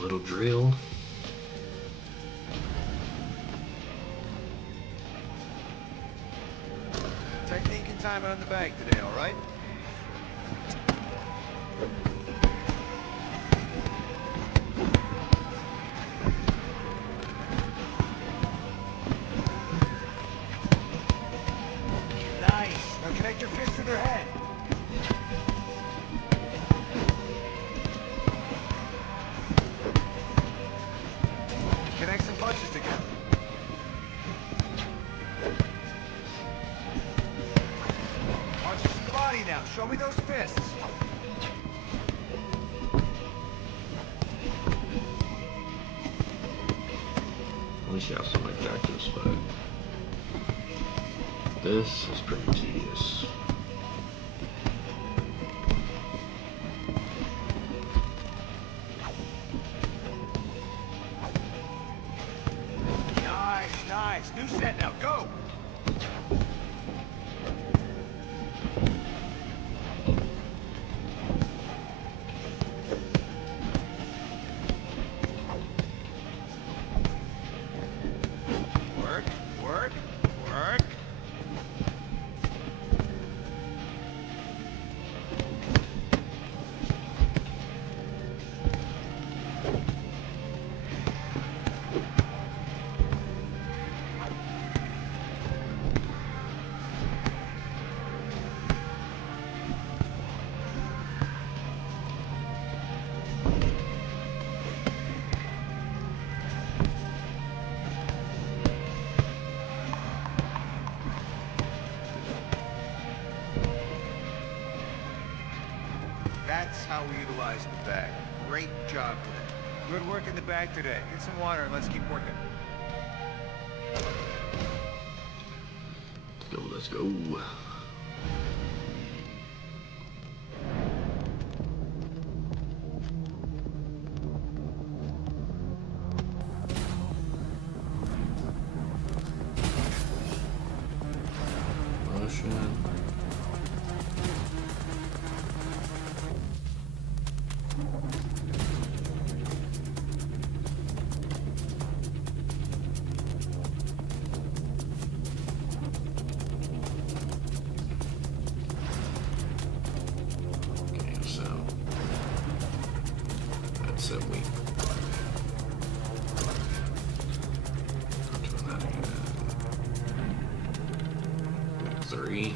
little drill. Technique and timing on the bag today, all right? Nice. Now connect your fist to their head. Connect some punches together. Punches in the body now. Show me those fists. At least you have some objectives, but this is pretty tedious. Nice, nice. New set now. Go. Work, work, work. That's how we utilize the bag. Great job today. Good work in the bag today. Get some water and let's keep working. Let's go. Motion. So we doing that again. 3.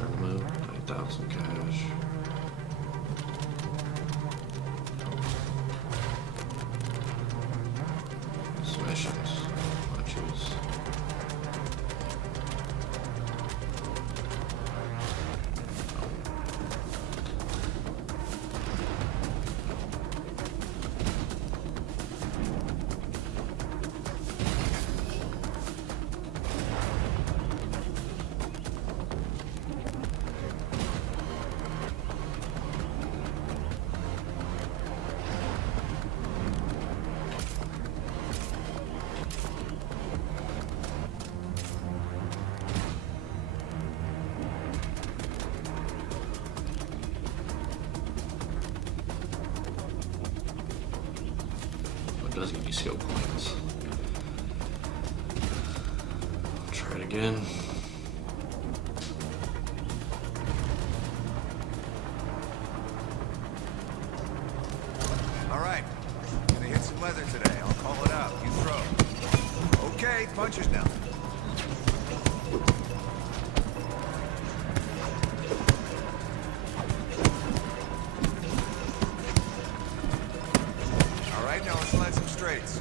Remove 9,000 cash. Submissions. Punches. Does give you skill points. I'll try it again. All right. Gonna hit some leather today. I'll call it out. You throw. Okay, punches now. All right, now let's land some straights.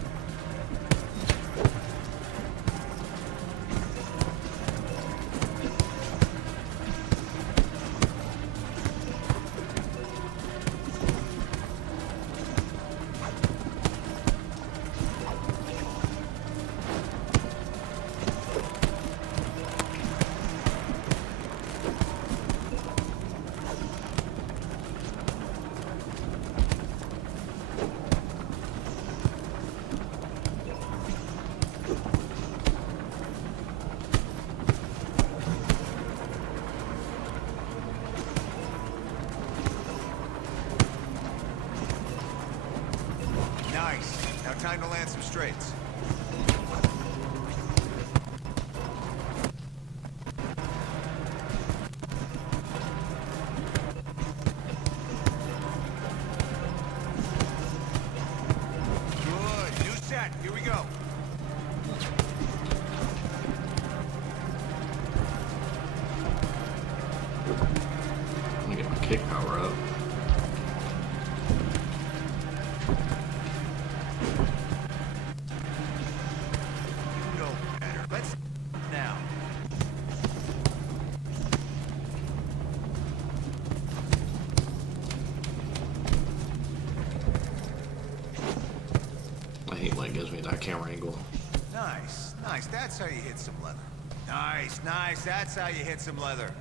straights. Good. New set. Here we go. Let me get my kick power up. You know better. Let's now. I hate when it gives me that camera angle. Nice, nice. That's how you hit some leather. Nice, nice. That's how you hit some leather.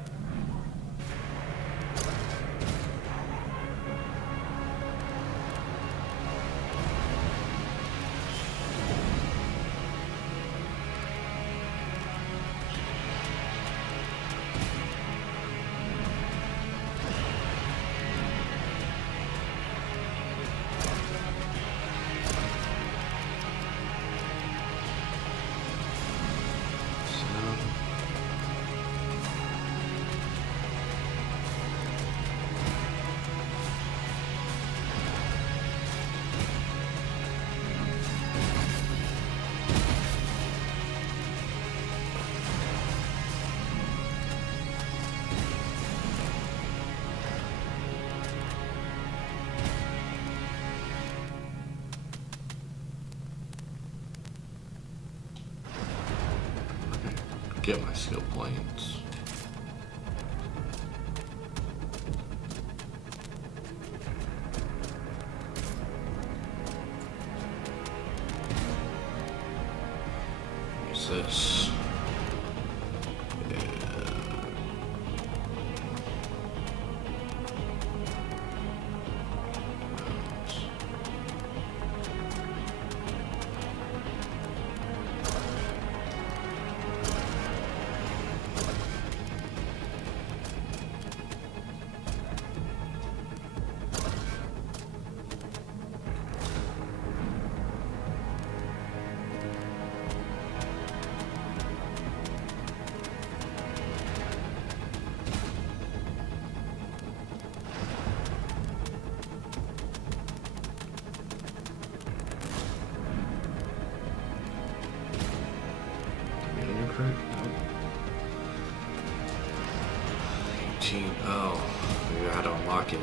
Get my skill points. What's this? Nope. 18. Oh, maybe I had to unlock it.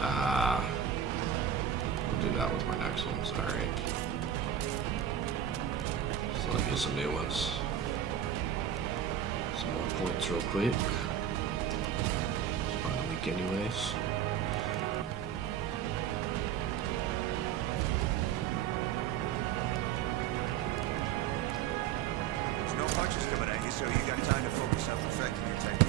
I'll do that with my next ones. Alright. So let me get some new ones. Some more points real quick. It's final week anyways. There's no punches coming at you, so you got time to focus on perfecting your technique.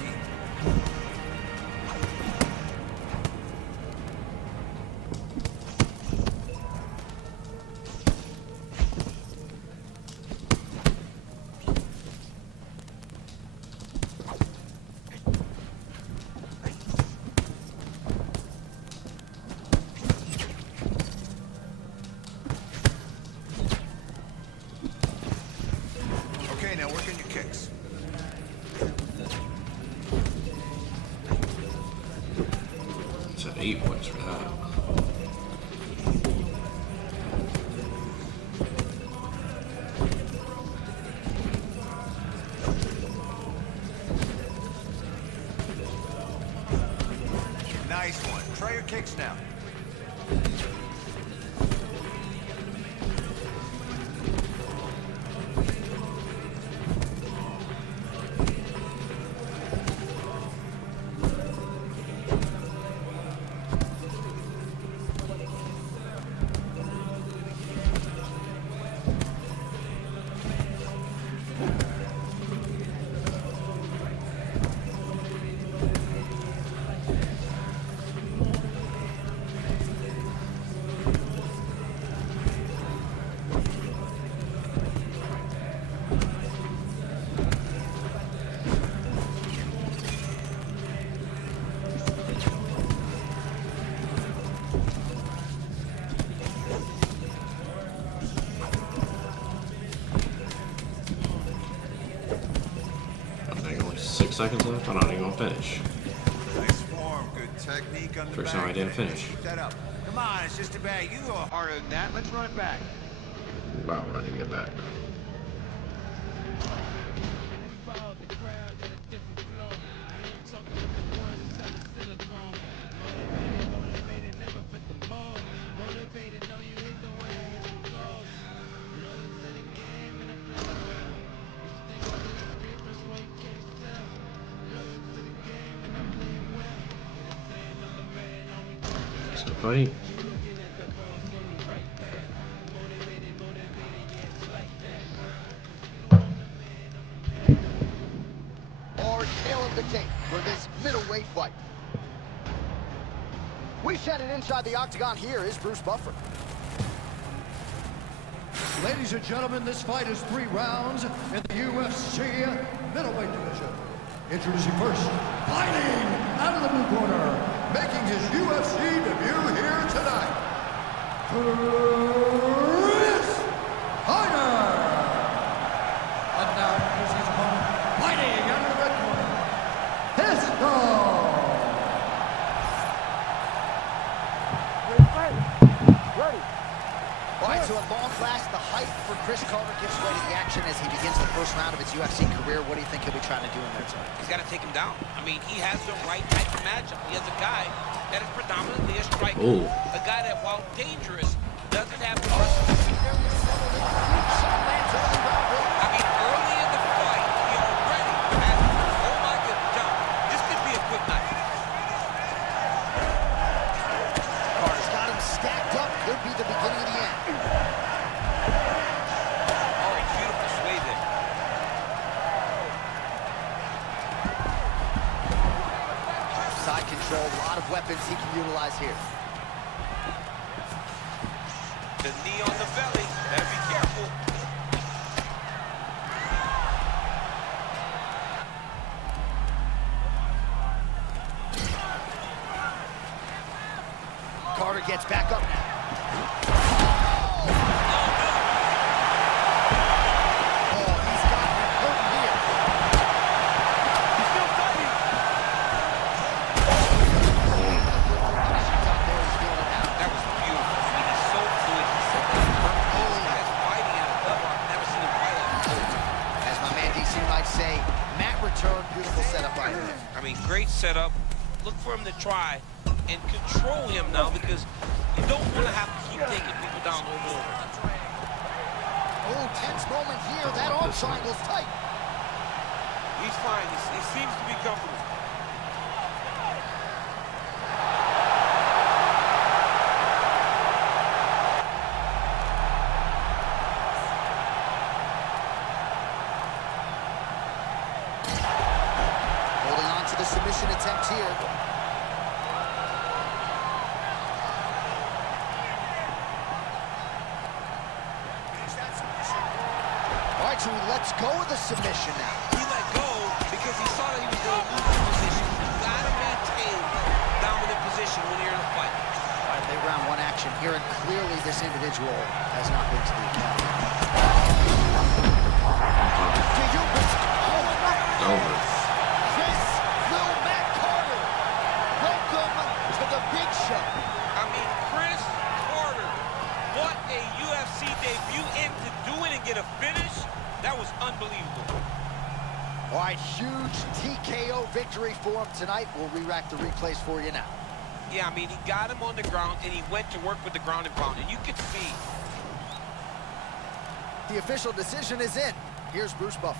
Okay, now work on your kicks. It's at 8 points for that. Nice one. Try your kicks now. seconds left. I'm not even gonna finish. Nice form, good technique on the First back. time I didn't finish. Keep that up. Come on, it's just a bag. You go harder than that. Let's run it back. Wow, when I didn't get back. So fight. Hard tail of the tape for this middleweight fight. We set it inside the octagon. Here is Bruce Buffer. Ladies and gentlemen, this fight is 3 rounds in the UFC middleweight division. Introducing first, fighting out of the blue corner, making his UFC debut here tonight, Chris Hyder. And now here's his opponent, fighting out of the red corner, Pistol. All right, so at long last, the hype for Chris Carter gives way to the action as he begins the first round of his UFC career. What do you think he'll be trying to do in there tonight? He's got to take him down. I mean, he has the right type of matchup. He has a guy that is predominantly a striker. Ooh. A guy that, while dangerous, doesn't have the wrestling. I mean, early in the fight, he already had, oh my goodness, John, this could be a quick night. Carter's got him stacked up. Could be the beginning of the end. All right, beautiful sway there. Side control, a lot of weapons he can utilize here. The knee on the belly. Better be careful. Carter gets back up now. Oh, he's got him hurt here. He's still fighting. Out there, he's feeling it now. That was beautiful. I mean, he's so fluid. He's so perfect. This guy's fighting at a level I've never seen him fight at before. As my man DC might say, Matt returned. Beautiful setup right there. I mean, great setup. Look for him to try and control him now, because you don't want to have to keep taking people down over and over. Oh, tense moment here. That arm triangle's tight. He's fine. He seems to be comfortable. Holding on to the submission attempt here. All right, so he lets go of the submission now. He let go because he saw that he was going to lose the position. You got to maintain dominant position when you're in a fight. All right, they round one action here, and clearly this individual has not been to the academy. Do you It's over. Chris Lil Matt Carter, welcome to the big show. I mean, Chris Carter, what a UFC debut, and to do it and get a finish, that was unbelievable. All right, huge TKO victory for him tonight. We'll re-rack the replays for you now. Yeah, I mean, he got him on the ground, and he went to work with the ground and pound, and you could see. The official decision is in. Here's Bruce Buffer.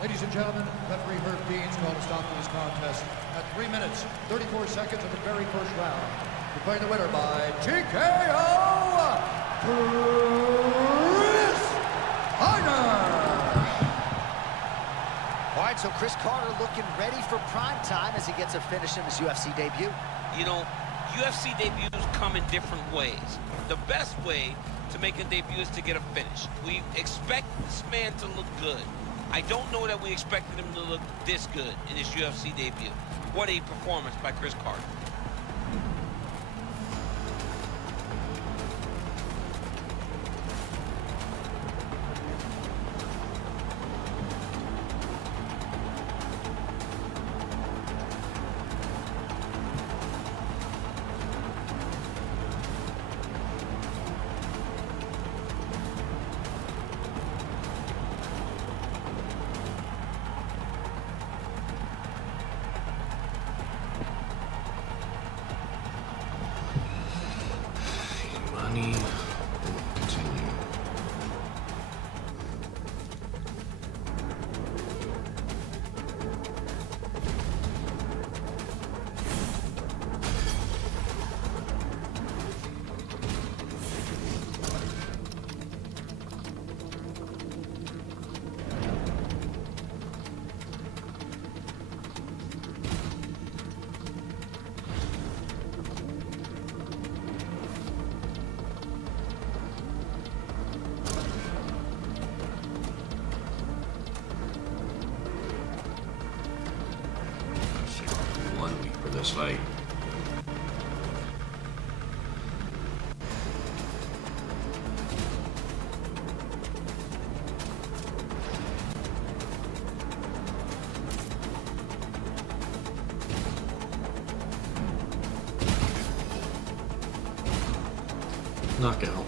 Ladies and gentlemen, referee Herb Dean's called a stop to this contest at 3 minutes, 34 seconds of the very first round. Declaring the winner by TKO, Chris Hyder. All right, so Chris Carter looking ready for prime time as he gets a finish in his UFC debut. You know, UFC debuts come in different ways. The best way to make a debut is to get a finish. We expect this man to look good. I don't know that we expected him to look this good in his UFC debut. What a performance by Chris Carter. this fight. Knockout.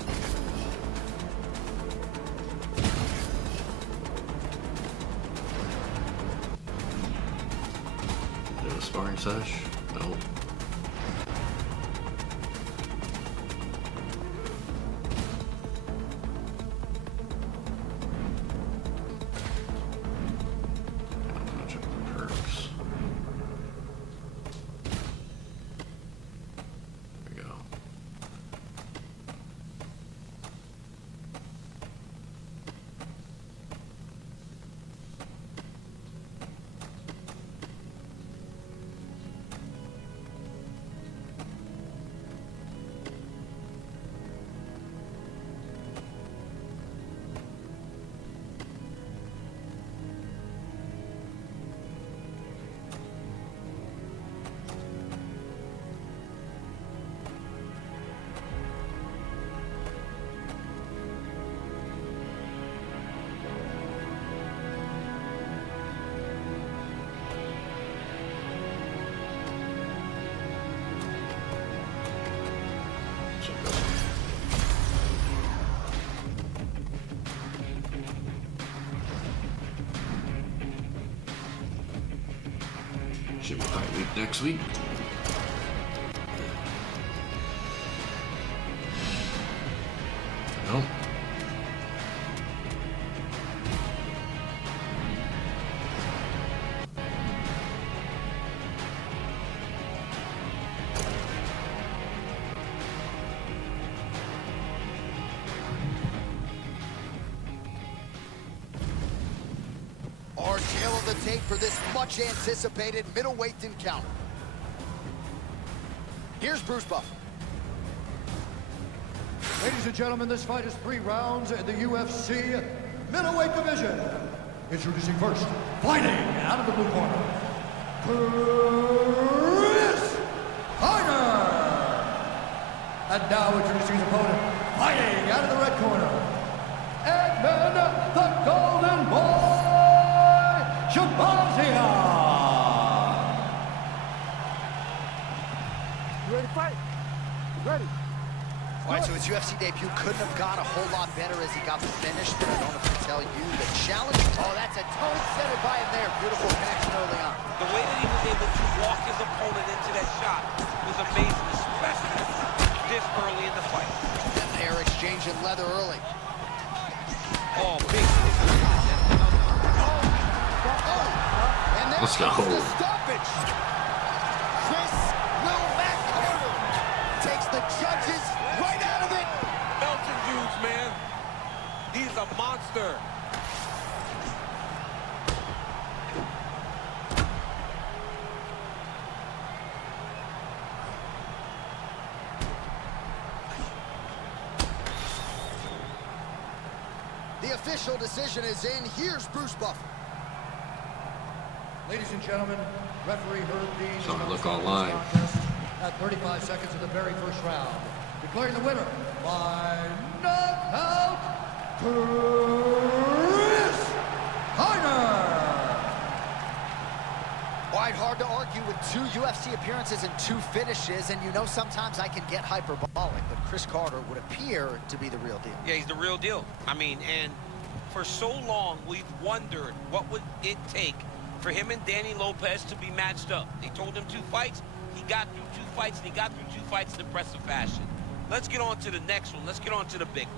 Do a sparring sesh? Nope. Bunch of perks. There we go. Should be fight week next week. Nope. Our tail of the tape for this much anticipated middleweight encounter. Here's Bruce Buffer. Ladies and gentlemen, this fight is 3 rounds in the UFC middleweight division. Introducing first, fighting out of the blue corner, Chris Carter. And now introducing his opponent, fighting out of the red corner, Edmund the Golden Boy Shabazia. You ready to fight? Ready. All right, so his UFC debut couldn't have gone a whole lot better as he got the finish, but I don't have to tell you the challenge. Oh, that's a tone setter by him there. Beautiful connection early on. The way that he was able to walk his opponent into that shot was amazing, especially this early in the fight. And they're exchanging leather early. Oh, big. And there Let's go. comes the stoppage. Chris Will Mac Carter takes the judges right out of it. Melton dudes, man. He's a monster. The official decision is in. Here's Bruce Buffer. Ladies and gentlemen, referee Herb Dean So I look is online. at 35 seconds of the very first round, declaring the winner by knockout, Chris Carter. Quite hard to argue with 2 UFC appearances and 2 finishes, and you know sometimes I can get hyperbolic, but Chris Carter would appear to be the real deal. Yeah, he's the real deal. I mean, and for so long, we've wondered what would it take for him and Danny Lopez to be matched up. They told him 2 fights. He got through 2 fights, and he got through 2 fights in impressive fashion. Let's get on to the next one. Let's get on to the big one.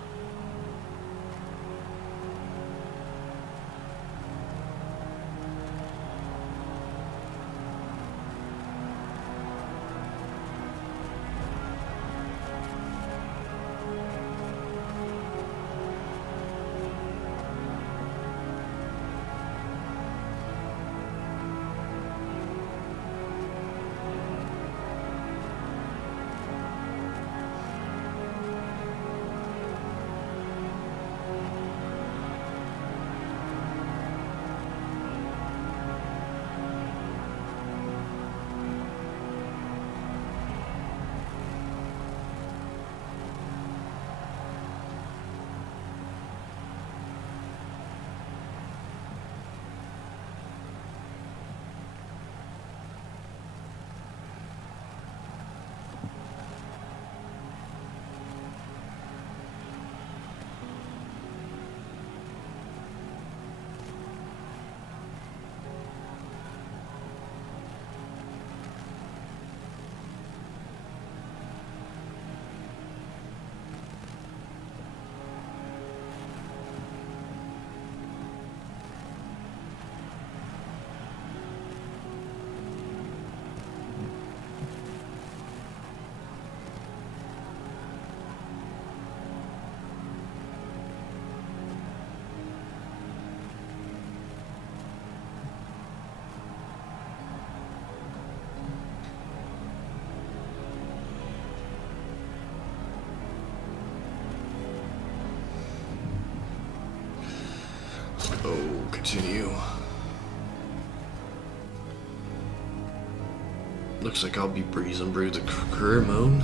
continue. Looks like I'll be breezing through the career mode.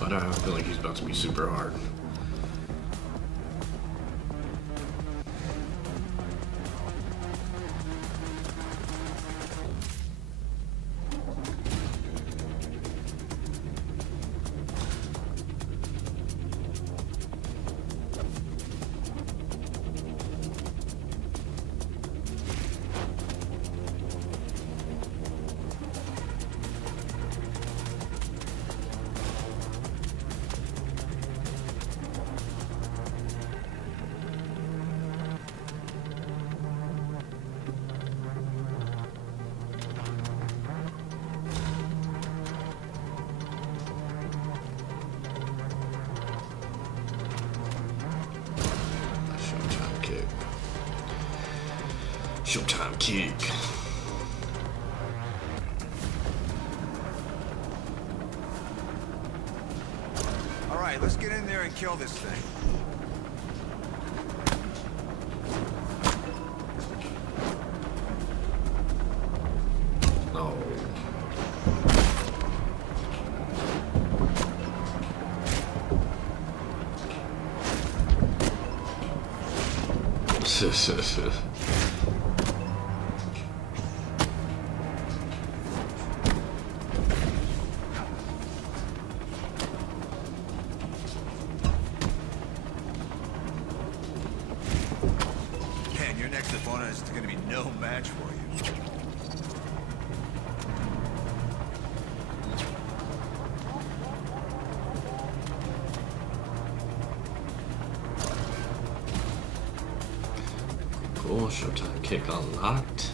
But I feel like he's about to be super hard. Showtime kick. All right, let's get in there and kill this thing. No. Man, your next opponent is going to be no match for you. Cool, Showtime kick unlocked.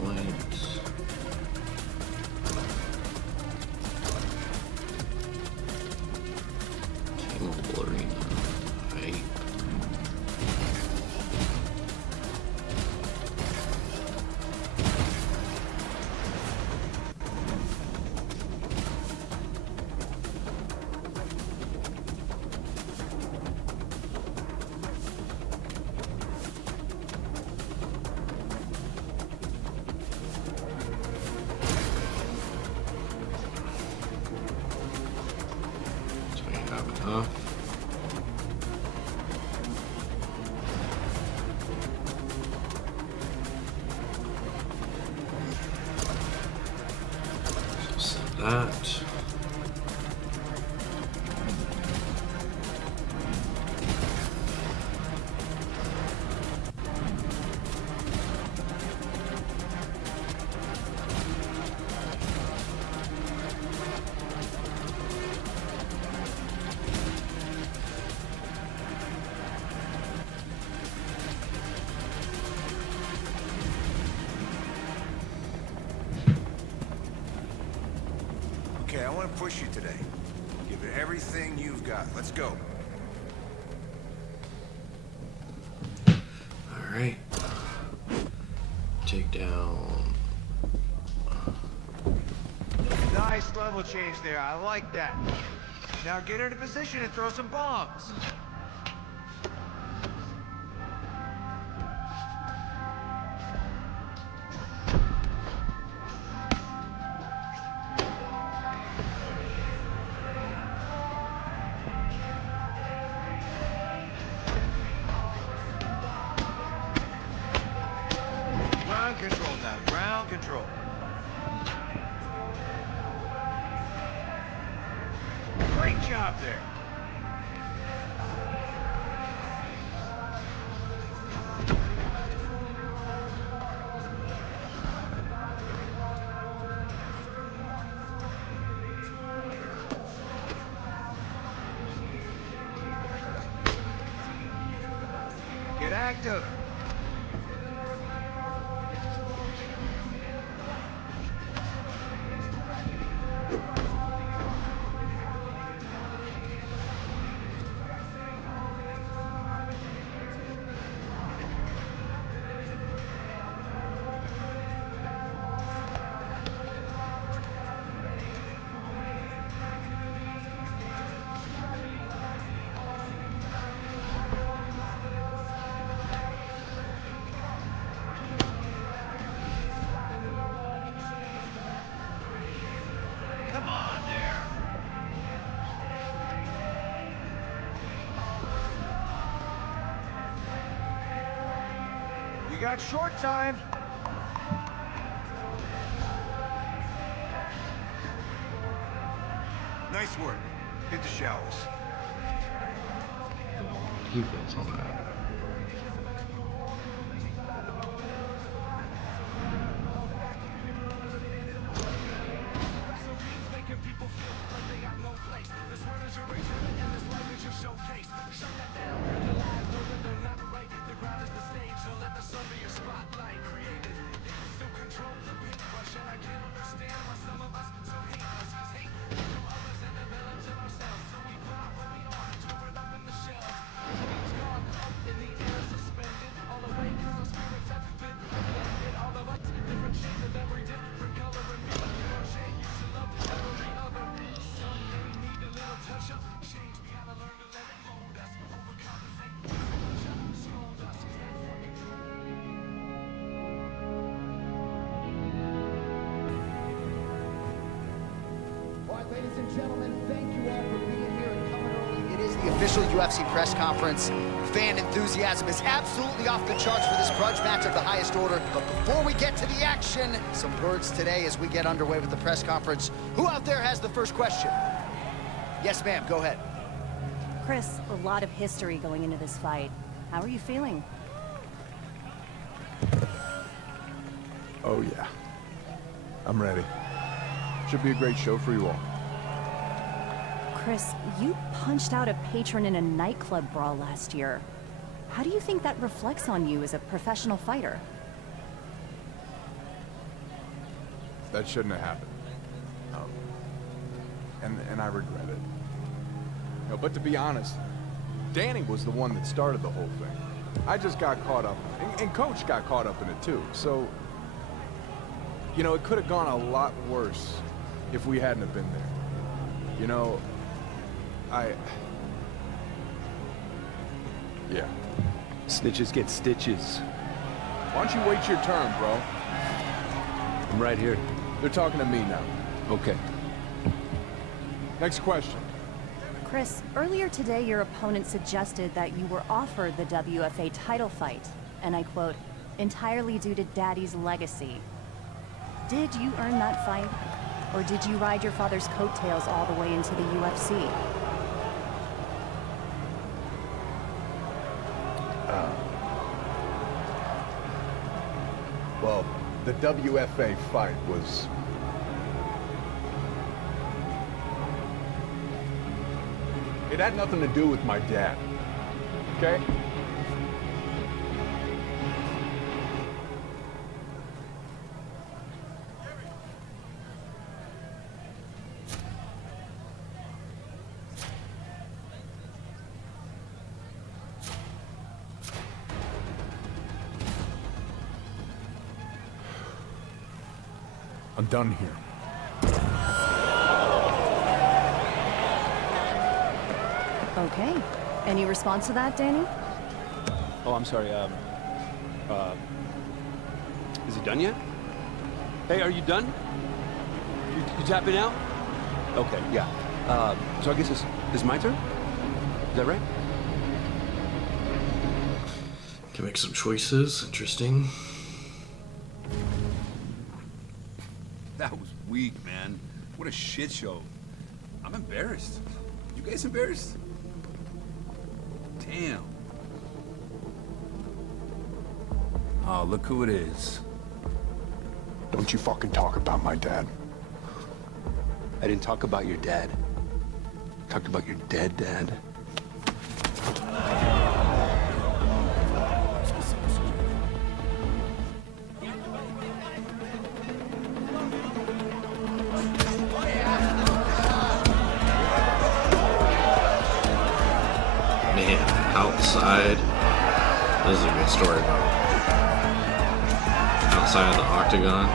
Points. T-Mobile Arena. Right. So you have enough. So set that. Okay, I want to push you today. Give it everything you've got. Let's go. Alright. Take down. Nice level change there. I like that. Now get into position and throw some bombs. Ground control now. Ground control. job there. Get active. Come on there. We got short time. Nice work. Hit the showers. Defense on that. All right, ladies and gentlemen, thank you all for being here and coming early. It is the official UFC press conference. Fan enthusiasm is absolutely off the charts for this grudge match of the highest order. But before we get to the action, some words today as we get underway with the press conference. Who out there has the first question? Yes, ma'am, go ahead. Chris, a lot of history going into this fight. How are you feeling? Oh, yeah. I'm ready. Should be a great show for you all. Chris, you punched out a patron in a nightclub brawl last year. How do you think that reflects on you as a professional fighter? That shouldn't have happened. And I regret it. No, but to be honest, Danny was the one that started the whole thing. I just got caught up, and Coach got caught up in it too. So, you know, it could have gone a lot worse if we hadn't have been there. You know, yeah. Snitches get stitches. Why don't you wait your turn, bro? I'm right here. They're talking to me now. Okay. Next question. Chris, earlier today your opponent suggested that you were offered the WFA title fight, and I quote, entirely due to Daddy's legacy. Did you earn that fight? Or did you ride your father's coattails all the way into the UFC? Well, the WFA fight was... It had nothing to do with my dad, okay? I'm done here. Okay. Any response to that, Danny? Oh, I'm sorry, is it done yet? Hey, are you done? You tapping out? Okay, yeah. So I guess it's my turn? Is that right? Can make some choices. Interesting. That was weak, man. What a shit show. I'm embarrassed. You guys embarrassed? Damn. Oh, look who it is. Don't you fucking talk about my dad. I didn't talk about your dad. I talked about your dead dad. Man, outside. This is a good story, bro. Outside of the octagon.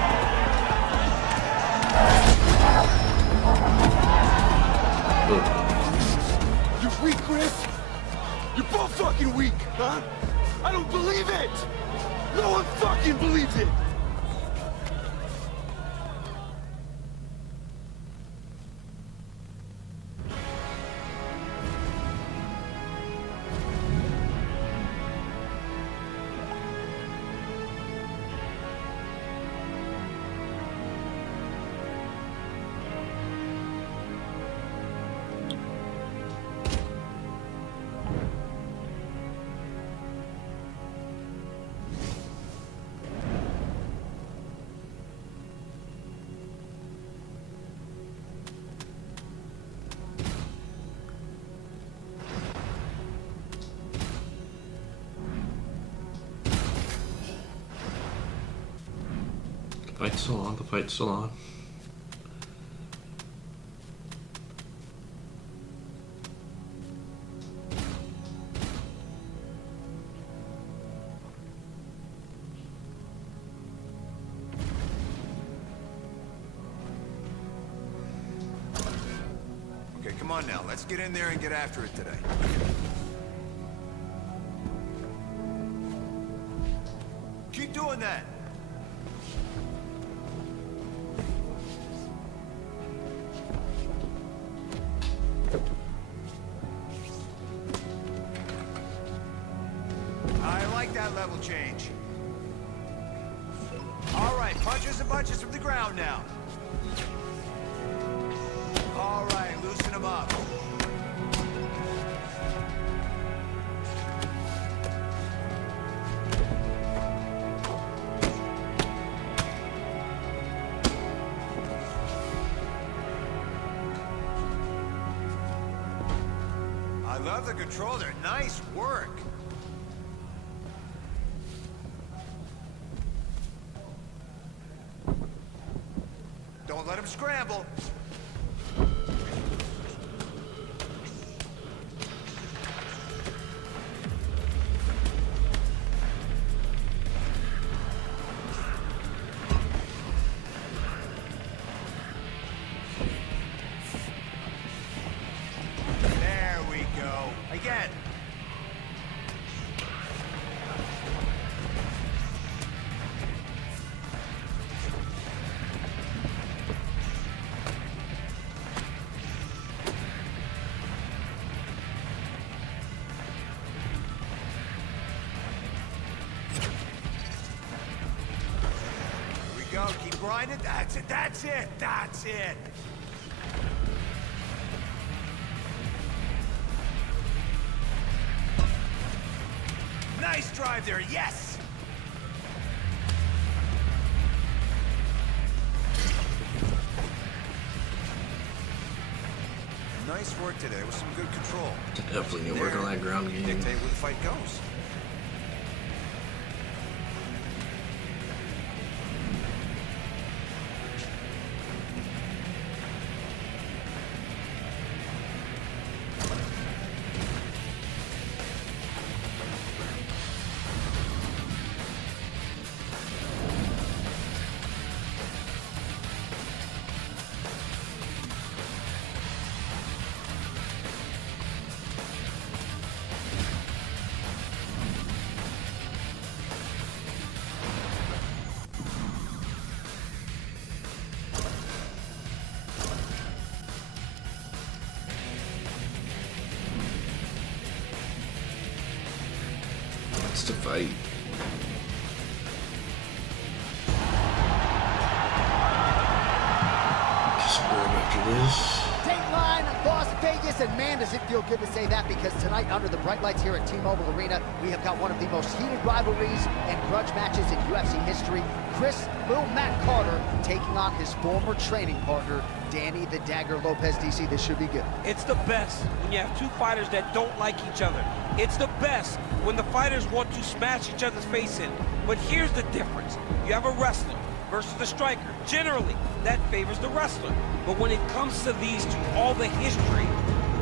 Ooh. You're weak, Chris. You're both fucking weak, huh? I don't believe it. No one fucking believes it. The fight's still on, the fight's still on. Okay, come on now. Let's get in there and get after it today. Keep doing that. I like that level change. All right, punches and bunches from the ground now. All right, loosen them up. I love the control there. Nice work. Don't let him scramble. There we go. Again. Go, keep grinding. That's it, that's it, that's it. Nice drive there, yes! Nice work today with some good control. Definitely need to work on that ground game. Dictate where the fight goes. To fight. Just grab after this. Dateline, Las Vegas, Listen, man, does it feel good to say that, because tonight, under the bright lights here at T-Mobile Arena, we have got one of the most heated rivalries and grudge matches in UFC history. Chris "Lil Matt" Carter taking on his former training partner, Danny the Dagger Lopez. DC, this should be good. It's the best when you have two fighters that don't like each other. It's the best when the fighters want to smash each other's face in. But here's the difference. You have a wrestler versus the striker. Generally, that favors the wrestler. But when it comes to these two, all the history,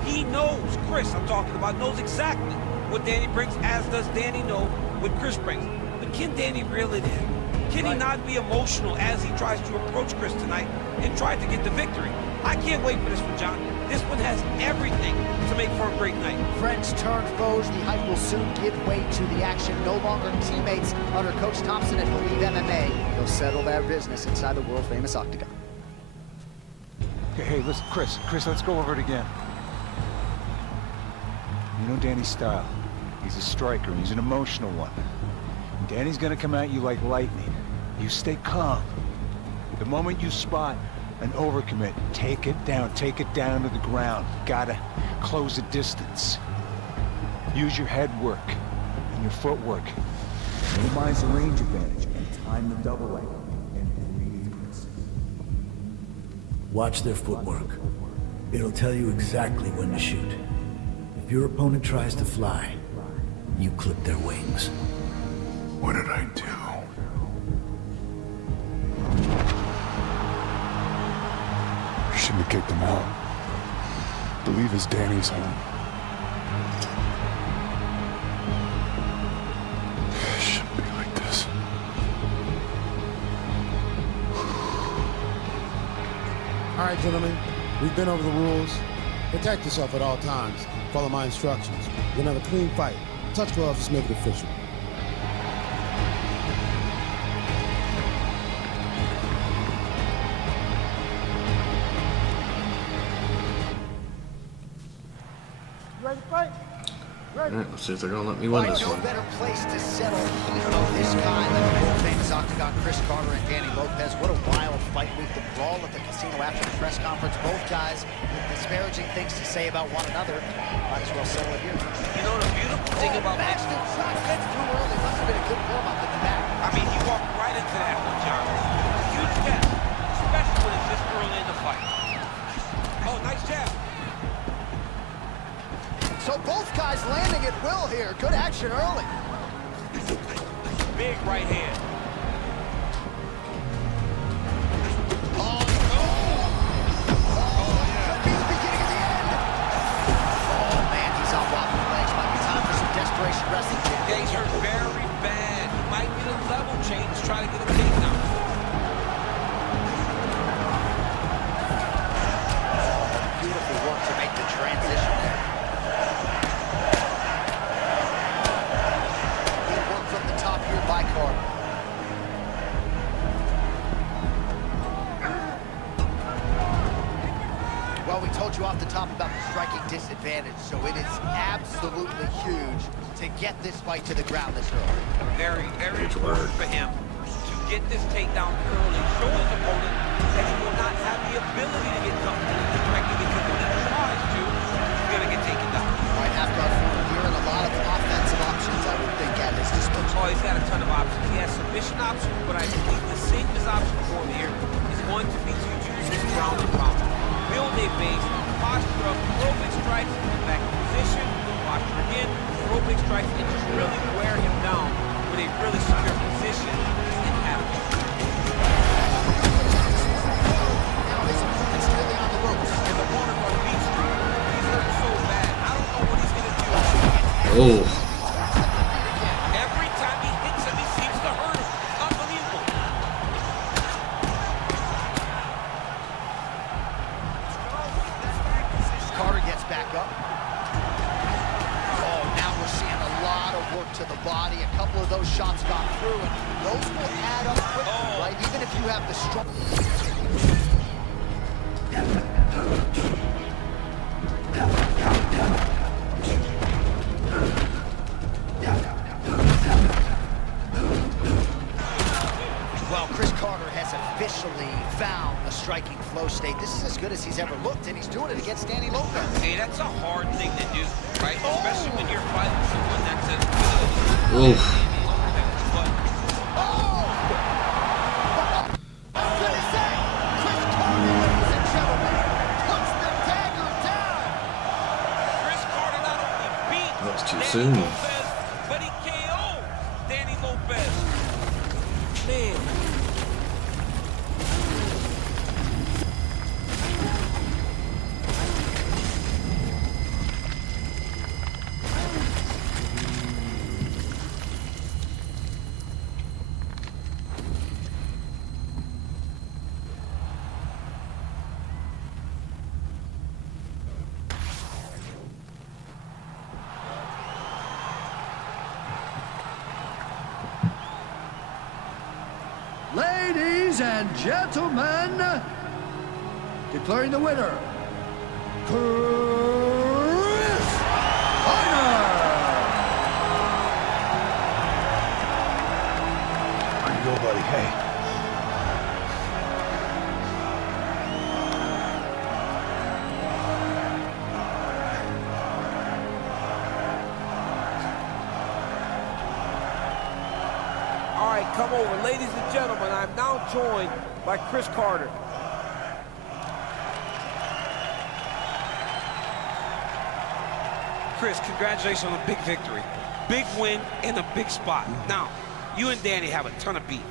he knows, Chris, I'm talking about, knows exactly what Danny brings, as does Danny know what Chris brings. But can Danny reel it in? Can he not be emotional as he tries to approach Chris tonight and try to get the victory? I can't wait for this one, John. This one has everything to make for a great night. Friends turn foes. The hype will soon give way to the action. No longer teammates under Coach Thompson at Believe MMA. They'll settle their business inside the world-famous octagon. Hey, listen, Chris, let's go over it again. You know Danny's style. He's a striker, and he's an emotional one. And Danny's gonna come at you like lightning. You stay calm. The moment you spot an overcommit, take it down to the ground. Gotta close the distance. Use your head work and your footwork. Minimize the range advantage and time the double leg. And breathe, Chris. Watch their footwork. It'll tell you exactly when to shoot. If your opponent tries to fly, you clip their wings. What did I do? Shouldn't have kicked him out. Believe it's Danny's home. Shouldn't be like this. All right, gentlemen, we've been over the rules. Protect yourself at all times. Follow my instructions. We're gonna have a clean fight. Touch gloves, just make it official. Ready to fight? Ready. Alright, let's see if they're gonna let me win this No one. better place to settle heat of this kind than the world-famous octagon. Chris Carter and Danny Lopez. What a wild fight week. The brawl at the casino after the press conference. Both guys with disparaging things to say about one another. Might as well settle it here. You know the beautiful thing about Maxed it, shot fence too early. Must have been a good warm-up at the back. I mean, he walked right into that one, John. Huge step, especially when it's this early in the fight. Oh, nice jab. So both guys landing at will here. Good action early. Big right hand. Oh, yeah. Could be the beginning of the end. Oh, man, he's on wobbly legs. Might be time for some desperation wrestling. Yeah, he's hurt very bad. He might get a level change, try to get a takedown. Beautiful work to make the transition there. Good work from the top here by Carter. Well, we told you off the top about the striking disadvantage, so it is absolutely huge to get this fight to the ground this early. Very, very important for him to get this takedown early. Show his opponent that he will not have the ability to get comfortable in the striking, because if he tries to, he's going to get taken down. Right after our forward here, and a lot of offensive options, I would think, at his disposal. Oh, he's got a ton of options. He has submission options, but I believe the safest option for him here is going to be to use his ground and pound. Build a base, posture up, throw big strikes, back in position, posture again, throw big strikes, and just really wear him down with a really secure position and have him. Now his opponent's really on the ropes. In the corner on Beach Street, he's hurt so bad. I don't know what he's going to do. Oh. Every time he hits him, he seems to hurt him. It's unbelievable. Carter gets back up. Oh, now we're seeing a lot of work to the body. A couple of those shots got through, and those will add up quickly, right? Even if you have the strong... Well, Chris Carter has officially found the striking flow state. This is as good as he's ever looked, and he's doing it against Danny Lopez. Hey, that's a hard thing to do, right? Especially when you're fighting someone that's as good. Oof. That was too soon. But he KO'd Danny Lopez. Man. Ladies and gentlemen, declaring the winner, Chris Carter. Where you go, buddy? Hey. All right, come over. Ladies and gentlemen, I'm now joined by Chris Carter. Chris, congratulations on a big victory. Big win in a big spot. Now, you and Danny have a ton of beef,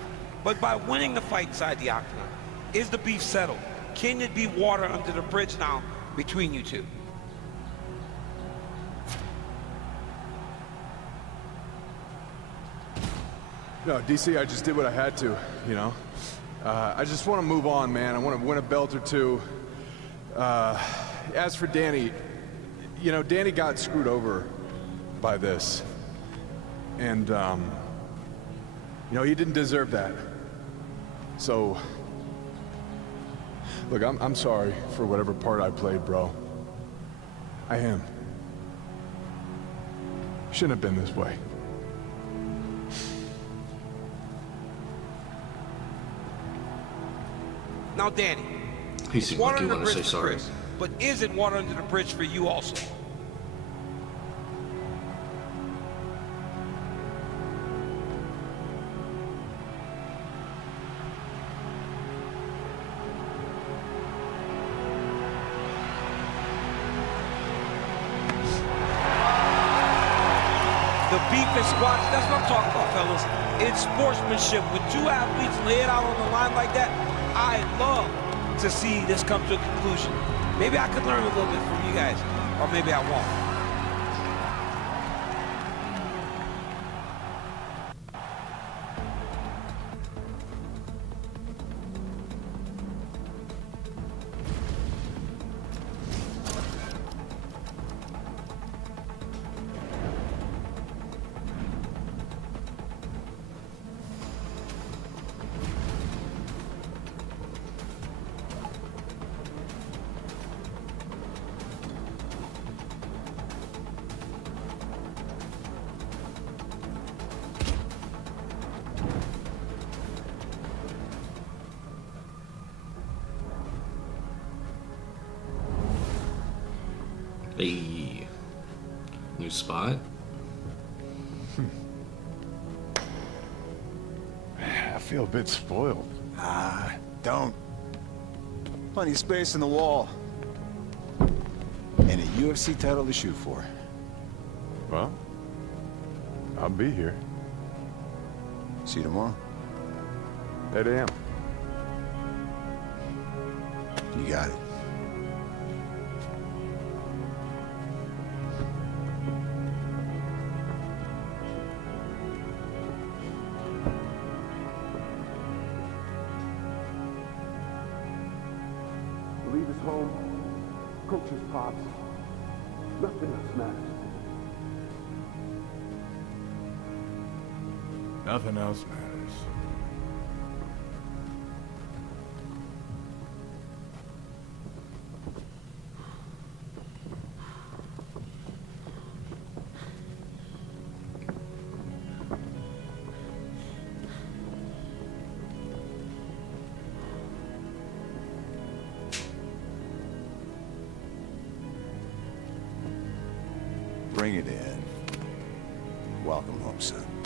but by winning the fight inside the octagon, is the beef settled? Can it be water under the bridge now between you two? No, DC, I just did what I had to, you know? I just want to move on, man. I want to win a belt or two. As for Danny, you know, Danny got screwed over by this. And, you know, he didn't deserve that. So, look, I'm sorry for whatever part I played, bro. I am. Shouldn't have been this way. Now, Danny, He seemed like he wanted to say for sorry. Chris, but is it water under the bridge for you also? The beef and squash, that's what I'm talking about, fellas. It's sportsmanship. When two athletes lay it out on the line like that, I love to see this come to a conclusion. Maybe I could learn a little bit from you guys, or maybe I won't. Hey, new spot. I feel a bit spoiled. Ah, don't. Plenty of space in the wall. And a UFC title to shoot for. Well, I'll be here. See you tomorrow. 8 a.m. You got it. Leave his home, coach's pops, nothing else matters. Nothing else matters. Bring it in. Welcome home, son.